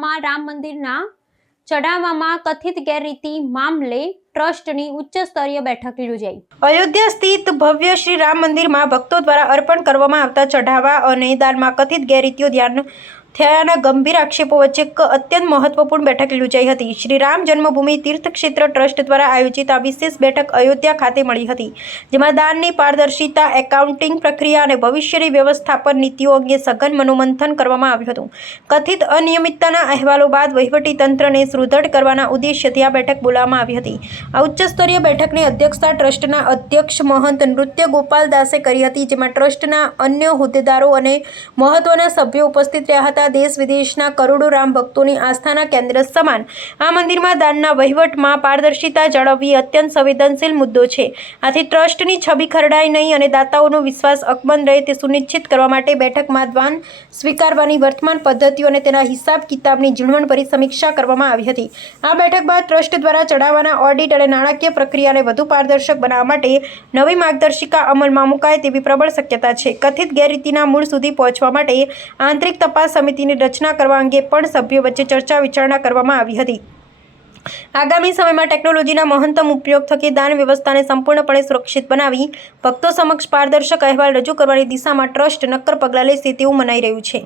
ચઢાવામાં રામ મંદિરના ચઢાવવામાં કથિત ગેરરીતિ મામલે ટ્રસ્ટની ઉચ્ચ સ્તરીય બેઠક યોજાઈ। અયોધ્યા સ્થિત ભવ્ય શ્રી રામ મંદિરમાં ભક્તો દ્વારા અર્પણ કરવામાં આવતા ચઢાવા અને દાનમાં કથિત ગેરરીતિઓ ધ્યાન થયાના ગંભીર આક્ષેપો વચ્ચે અત્યંત મહત્વપૂર્ણ બેઠક યોજાઈ હતી। શ્રી રામ જન્મભૂમિ તીર્થક્ષેત્ર ટ્રસ્ટ દ્વારા આયોજિત આ વિશેષ બેઠક અયોધ્યા ખાતે મળી હતી, જેમાં દાનની પારદર્શિતા, એકાઉન્ટિંગ પ્રક્રિયા અને ભવિષ્યની વ્યવસ્થાપન નીતિઓ અંગે સઘન મનોમંથન કરવામાં આવ્યું હતું। કથિત અનિયમિતતાના અહેવાલો બાદ વહીવટી તંત્રને સુદૃઢ કરવાના ઉદ્દેશ્યથી આ બેઠક બોલાવવામાં આવી હતી। આ ઉચ્ચસ્તરીય બેઠકની અધ્યક્ષતા ટ્રસ્ટના અધ્યક્ષ મહંત નૃત્ય ગોપાલ દાસે કરી હતી, જેમાં ટ્રસ્ટના અન્ય હોદ્દેદારો અને મહત્વના સભ્યો ઉપસ્થિત રહ્યા હતા। દેશ વિદેશના કરોડો રામ ભક્તોની આસ્થાના કેન્દ્ર સમાન આ મંદિરમાં દાનના વહીવટમાં પારદર્શિતા જાળવવી અત્યંત સંવેદનશીલ મુદ્દો છે। આથી ટ્રસ્ટની છબી ખરડાય નહીં અને દાતાઓનો વિશ્વાસ અકબંધ રહે તે સુનિશ્ચિત કરવા માટે બેઠકમાં દાન સ્વીકારવાની વર્તમાન પદ્ધતિઓ અને તેના હિસાબ કિતાબની ઝીણવટભરી સમીક્ષા કરવામાં આવી હતી। આ બેઠક બાદ ટ્રસ્ટ દ્વારા ચઢાવાના ઓડિટ અને નાણાકીય પ્રક્રિયાને વધુ પારદર્શક બનાવવા માટે નવી માર્ગદર્શિકા અમલમાં મુકાય તેવી પ્રબળ શક્યતા છે। કથિત ગેરરીતિના મૂળ સુધી પહોંચવા માટે આંતરિક તપાસ સમિતિની રચના કરવા અંગે પણ સભ્યો વચ્ચે ચર્ચા વિચારણા કરવામાં આવી હતી। આગામી સમયમાં ટેકનોલોજીના મહત્તમ ઉપયોગ થકી દાન વ્યવસ્થાને સંપૂર્ણપણે સુરક્ષિત બનાવી ભક્તો સમક્ષ પારદર્શક અહેવાલ રજૂ કરવાની દિશામાં ટ્રસ્ટ નક્કર પગલાં લેશે તેવું મનાઈ રહ્યું છે।